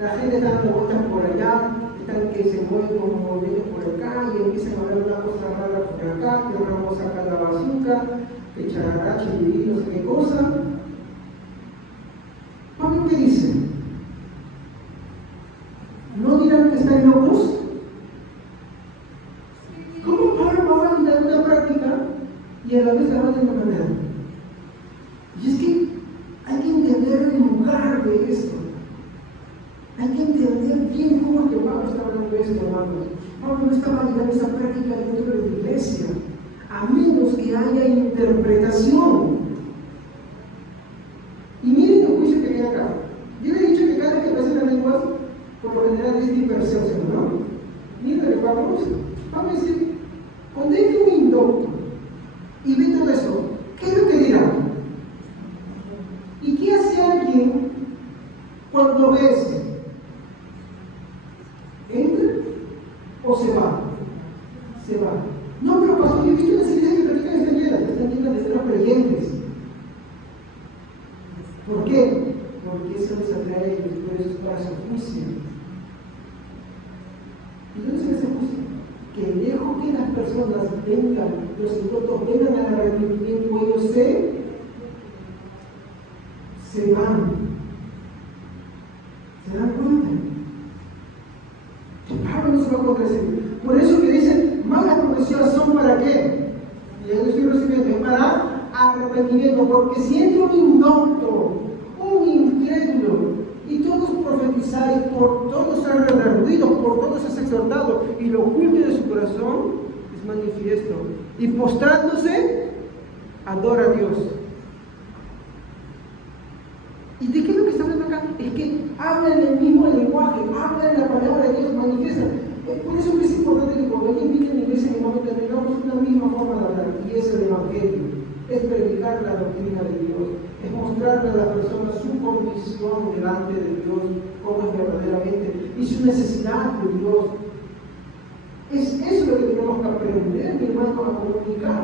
la gente está dando vueltas por allá, están que se mueven como movimientos por acá y empiezan a hablar una cosa rara por acá, que vamos a sacar la bazooka, que chararache y no sé qué cosa? ¿Pablo qué dice? ¿No dirán que están locos? ¿Cómo Pablo va a validar una práctica y a la vez la va de una manera? Y es que hay que entender el lugar de esto. Hay que entender bien cómo es que Pablo está hablando de esto, hermanos. Pablo no está validando esa práctica dentro de la iglesia, a menos que haya interpretación. Y miren el juicio que viene acá. Yo le he dicho que cada vez que aparecen las lenguas, por lo general es dispersión, ¿no? Miren lo que Pablo usa. Pablo dice, cuando hay un indocto y ve todo eso, ¿qué es lo que dirá? ¿Y qué hace alguien cuando ves? ¿Entra o se va? Se va. No, pero pastor, yo he visto las iglesias que predican están llenas de otros creyentes. ¿Por qué? Porque eso les atrae a ellos, por eso es para su juicio. ¿Y dónde se hace juicio? Que lejos que las personas vengan, los indoctos vengan al arrepentimiento, ellos se van. ¿Se dan cuenta? Pablo no se va a contradecir. Por eso que dicen, malas profecías son para qué? Y yo estoy recibiendo, para arrepentimiento. Porque si entra un indocto, un incrédulo, y todos profetizáis, por todos ser redarguidos, por todos es exhortado, y lo oculto de su corazón es manifiesto. Y postrándose, adora a Dios. ¿Y de qué es lo que está hablando acá? Es que hablan el mismo lenguaje, hablan la palabra de Dios, manifiestan. Por eso es importante que cuando alguien viene en la iglesia, normalmente tengamos una misma forma de hablar, y es el evangelio. Es predicar la doctrina de Dios, es mostrarle a las personas su condición delante de Dios, cómo es verdaderamente, y su necesidad de Dios. Es eso lo que tenemos que aprender, mi hermano, a comunicar.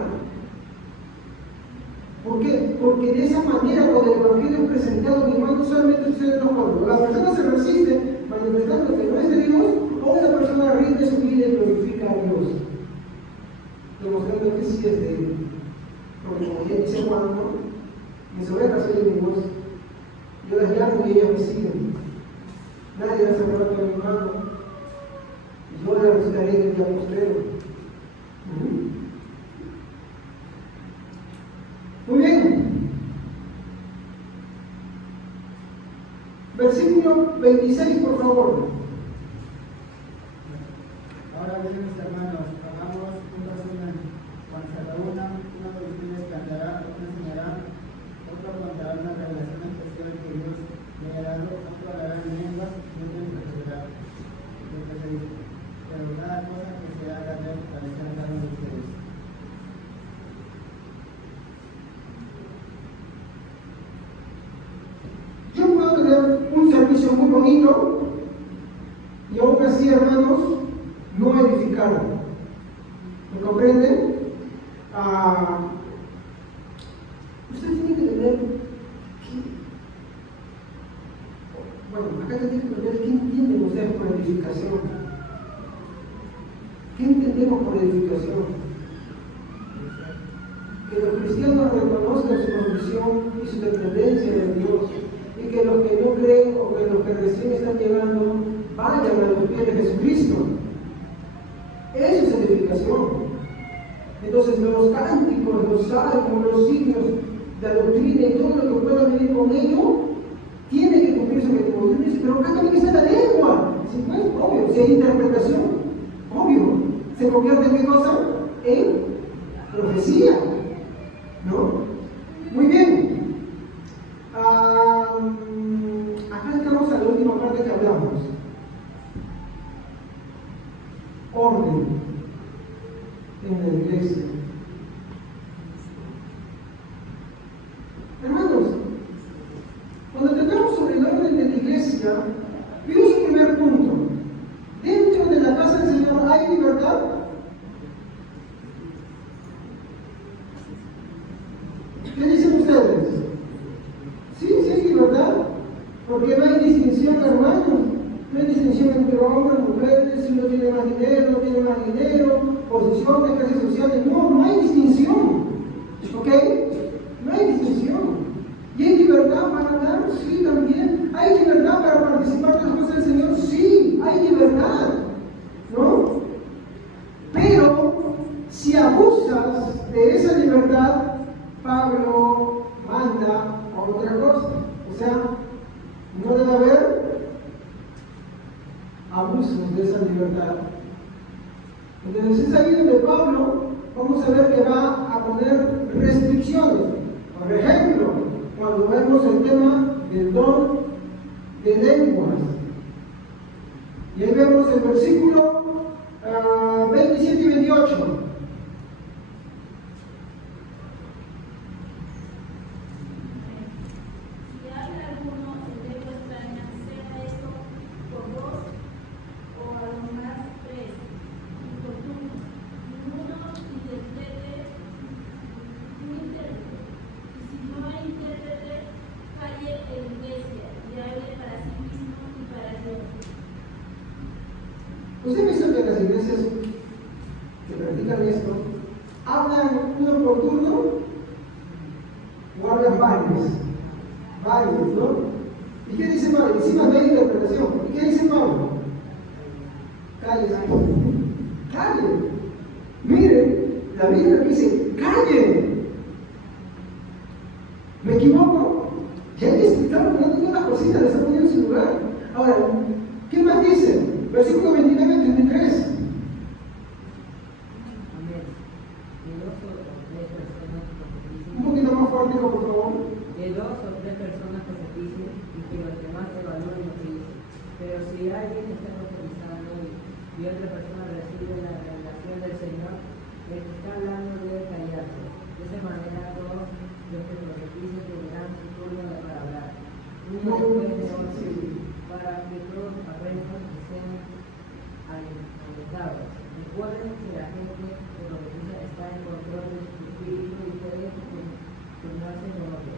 ¿Por qué? Porque de esa manera, cuando el evangelio es presentado, mi hermano, solamente sucede dos cosas. La persona se resiste manifestando que no es de Dios, o una persona rinde su vida y glorifica a Dios. demostrando que sí es de él. Porque como ya dice Juan, ¿no? Mis ovejas oyen mi voz, yo las llamo y ellas me siguen. Nadie las arrebata de mi mano, y yo las buscaré en el día postrero. Muy bien. Versículo 26, por favor. Ahora bien, mis hermanos, hagamos un resumen. Cuando se reúnan, uno de ustedes cantará, otro enseñará, otro contará una revelación especial que Dios le ha dado, otro hablará en lenguas y otro interpretará lo que se dice. Pero cada cosa que se haga debe fortalecer a cada uno de ustedes. Yo puedo tener un servicio muy bonito y aún así, hermanos, no edificarlo. ¿Me comprenden? Usted tiene que tener acá tiene que ver qué entienden ustedes por edificación. ¿Qué entendemos por edificación? Que los cristianos reconozcan su condición y su dependencia de Dios, y que los que no creen o que los que recién están llegando vayan a los pies de Jesucristo. Eso es edificación. Entonces los cánticos, los salmos, los signos, la doctrina y todo lo que pueda venir con ello tiene que cumplir su objetivo. Pero acá también está la lengua. Sí, pues, obvio, si hay interpretación, obvio, se convierte en qué cosa? En profecía, ¿no? Muy bien. Acá estamos a la última parte que hablamos. Orden en la iglesia. Hermanos, cuando tratamos sobre el orden de la iglesia, vimos un primer punto. Dentro de la casa del Señor hay libertad. ¿Qué dicen ustedes? Sí, sí hay libertad, porque no hay distinción, hermanos. No hay distinción entre hombres, mujeres, si uno tiene más dinero, no tiene más dinero, posiciones, clases sociales. No hay distinción. ¿Ok? No hay distinción. ¿Y hay libertad para hablar? Sí, también. ¿Hay libertad para participar de las cosas del Señor? Sí, hay libertad. ¿No? Pero, si abusas de esa libertad, Pablo manda a otra cosa. O sea, no debe haber abusos de esa libertad. Entonces es ahí donde Pablo, vamos a ver que va a poner restricciones. Por ejemplo, cuando vemos el tema del don de lenguas. Y ahí vemos el versículo 27 y 28. Usted visto que las iglesias que practican esto hablan uno por turno o hablan varios, ¿no? ¿Y qué dice Pablo? Encima de la interpretación. ¿Y qué dice Pablo? Cállese. Calle. Miren, la Biblia dice, calle. ¿Me equivoco? Ya está poniendo todas las cositas, le está poniendo en su lugar. Ahora, ¿qué más dice? Versículo 29 y 33. Un poquito más fuerte, por favor. De 2 o 3 personas profeticen y que los demás evalúen lo que dicen. Pero si alguien está profetizando y otra persona recibe la revelación del Señor, el que está hablando debe callarse. De esa manera todos los que profeticen tendrán su turno para hablar. Uno después de otro, para que todos aprendan y sean alentados. Recuerden que la gente que profetiza está en control de su espíritu y puede tornarse en otro.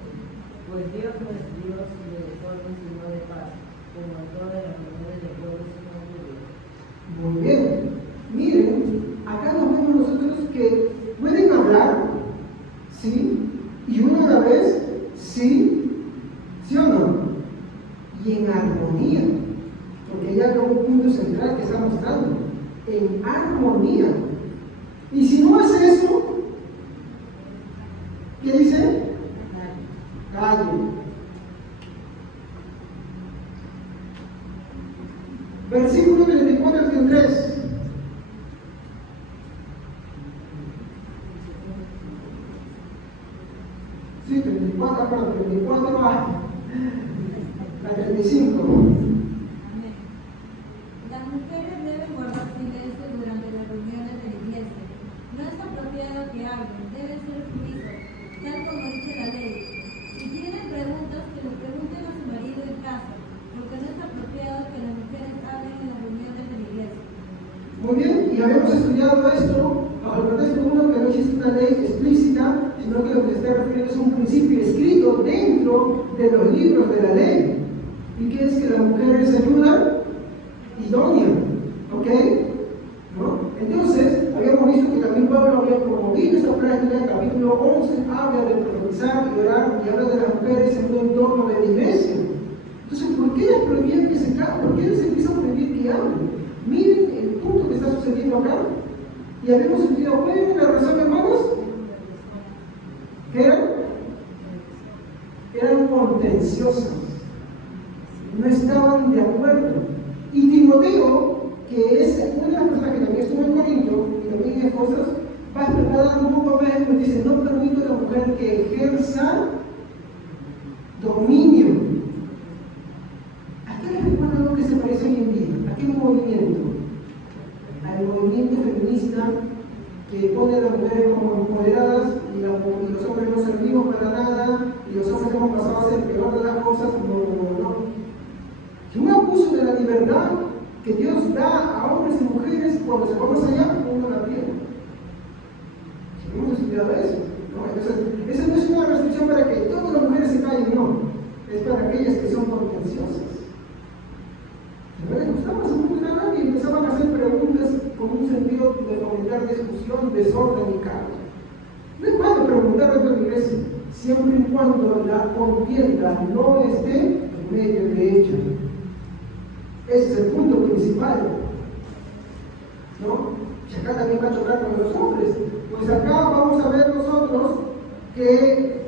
Pues Dios no es Dios de desorden sino de paz, como en todas las reuniones de pueblos y no judíos. Muy bien. Miren, acá nos vemos nosotros ¿Qué dice? Callen. Versículo 34 al 33. Sí, 34, perdón, 34 a 35. Las mujeres deben guardar silencio durante las reuniones de la iglesia. No es apropiado que hablen, deben ser sumisos, tal como dice la ley. Si tienen preguntas, que lo pregunten a su marido en casa, porque no es apropiado que las mujeres hablen en las reuniones de la iglesia. Muy bien, y habíamos estudiado esto bajo el pretexto uno, que no existe una ley explícita, sino que lo que se está refiriendo es un principio escrito dentro de los libros de la ley. ¿Y qué es? Que la mujer es ayuda idónea, ¿ok? ¿No? Entonces, habíamos visto que también Pablo había promovido esta práctica. En el capítulo 11 habla de profetizar y orar y habla de las mujeres en un entorno de la iglesia. Entonces, ¿por qué les prohibían que se callen? ¿Por qué les empieza a prohibir que hablen? Miren el punto que está sucediendo acá. Y habíamos estudiado cuál era la razón, hermanos. ¿Qué eran? Eran contenciosas. No estaban de acuerdo. Y Timoteo, que es una de las personas que también estuvo en Corinto y también en cosas, va a explicar un poco más, pues dice: no permito a la mujer que ejerza dominio. ¿A qué les recuerda algo que se parece hoy en día? ¿A qué movimiento? Al movimiento feminista que pone a las mujeres como empoderadas y los hombres no servimos para nada y los hombres hemos pasado a ser peor de las cosas. No. Es un abuso de la libertad que Dios da a hombres y mujeres cuando se va más allá, uno la pierde. Hemos estudiado eso, ¿no? Entonces, esa no es una restricción para que todas las mujeres se callen, no. Es para aquellas que son contenciosas. Les gustaba hacer muy grande y empezaban a hacer preguntas con un sentido de fomentar discusión, desorden y caos. No es malo preguntar dentro de la iglesia, siempre y cuando la contienda no esté en medio de ella. Ese es el punto principal, ¿no? Y acá también va a chocar con los hombres. Pues acá vamos a ver nosotros que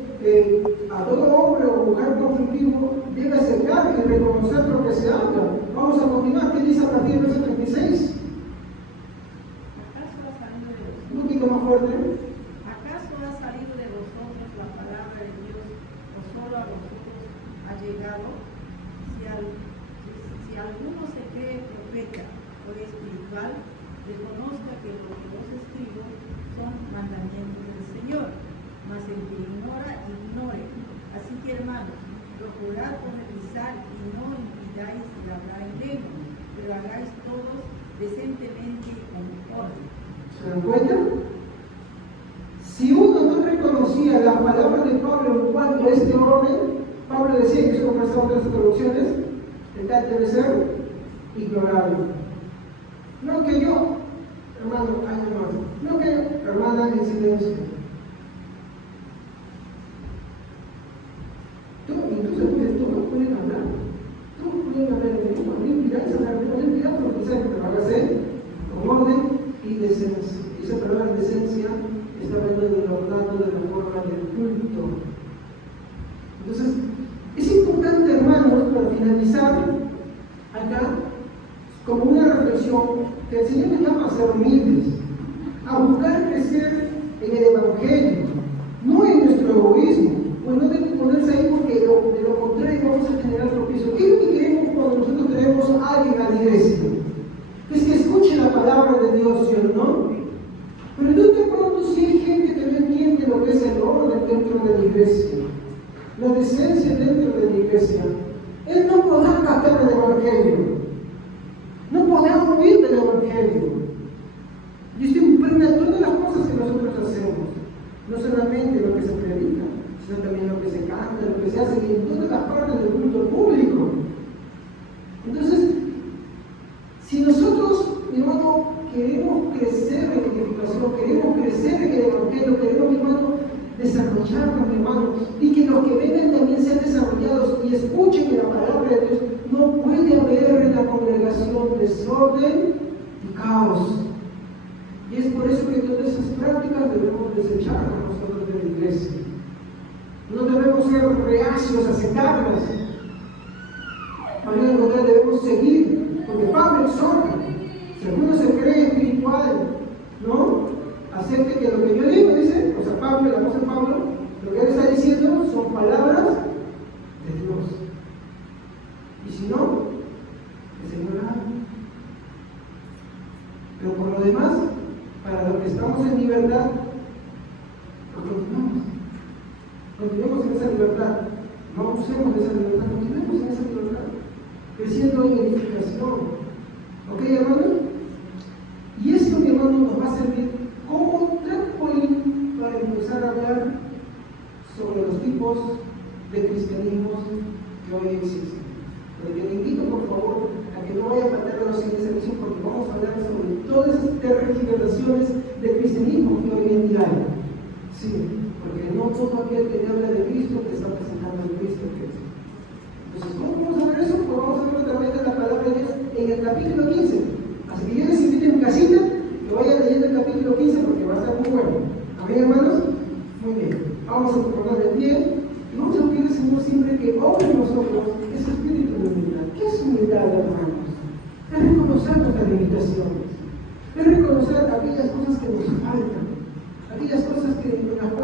a todo hombre o mujer conflictivo debe aceptar y reconocer lo que se habla. Vamos a continuar. ¿Qué dice a partir del verso 36? ¿Acaso ha salido de vosotros? Un poquito más fuerte. ¿Acaso ha salido de vosotros la palabra de Dios o solo a vosotros ha llegado? Si alguno se cree profeta o espiritual, reconozca que lo que os escribo son mandamientos del Señor, mas el que ignora, ignore. Así que, hermanos, procurad profetizar y no impidáis el hablar en lengua, pero hagáis todos decentemente en orden. ¿Se dan cuenta? Si uno no reconocía la palabra de Pablo en cuanto a este orden, Pablo decía, que eso conversamos en las traducciones, el tal debe ser ignorado. No que yo, hermano, hay hermano. No que yo, hermana, en silencio. Entonces, todos pueden hablar. Todos pueden hablar en lengua. No impidáis hablar, no impidáis profetizar, pero hágase con orden y decencia. Esa palabra decencia está hablando de los datos de la forma del culto. Entonces, es importante, hermanos, para finalizar acá, como una reflexión, que el Señor nos llama a ser humildes, a buscar crecer en el Evangelio, no en nuestro egoísmo, pues no debe ponerse ahí porque de lo contrario vamos a generar tropiezo. ¿Qué es lo que queremos cuando nosotros tenemos a alguien a la iglesia? Es que escuche la palabra de Dios, ¿sí o no? Pero de pronto si hay gente que no entiende lo que es el orden dentro de la iglesia, la decencia dentro de la iglesia, él no podrá captar el Evangelio. No podemos huir del Evangelio. Y esto impregna todas las cosas que nosotros hacemos. No solamente lo que se predica, sino también lo que se canta, lo que se hace en todas las partes del culto público. Entonces, si nosotros, mi hermano, queremos crecer en edificación, queremos crecer en el Evangelio, queremos, mi hermano, desarrollarnos, mi hermano, y que los que vengan también sean desarrollados y escuchen la palabra de Dios, no puede haber en la congregación desorden y caos. Y es por eso que todas esas prácticas debemos desecharlas nosotros de la iglesia. ser reacios a aceptarlas. Más bien al contrario, debemos seguir, porque Pablo exhorta. Si alguno se cree espiritual, ¿no? Acepte que lo que yo digo, dice, o sea, Pablo, el apóstol Pablo, lo que él está diciendo son palabras de Dios. Y si no, el Señor habla. Pero por lo demás, para los que estamos en libertad, continuemos en esa libertad, no abusemos de esa libertad, continuemos en esa libertad, creciendo en edificación. ¿Ok, hermanos? Y esto, mi hermano, nos va a servir como trampolín para empezar a hablar sobre los tipos de cristianismos que hoy existen. Pero te invito, por favor, a que no vaya a faltar a la siguiente lección, porque vamos a hablar sobre todas esas tergiversaciones de cristianismo que hoy en día hay. Sí, porque no todo aquel que te habla de Cristo te está presentando a Cristo. Entonces, ¿cómo vamos a ver eso? Pues vamos a ver otra vez la palabra de Dios en el capítulo 15. Así que yo les invito en casita que vayan leyendo el capítulo 15 porque va a estar muy bueno. ¿Amén, hermanos? Muy bien. Vamos a poner de pie y vamos a pedir al Señor siempre que obre en nosotros ese espíritu de humildad. ¿Qué es humildad, hermanos? Es reconocer nuestras limitaciones. Es reconocer aquellas cosas que nos faltan. Aquellas cosas que en las cuales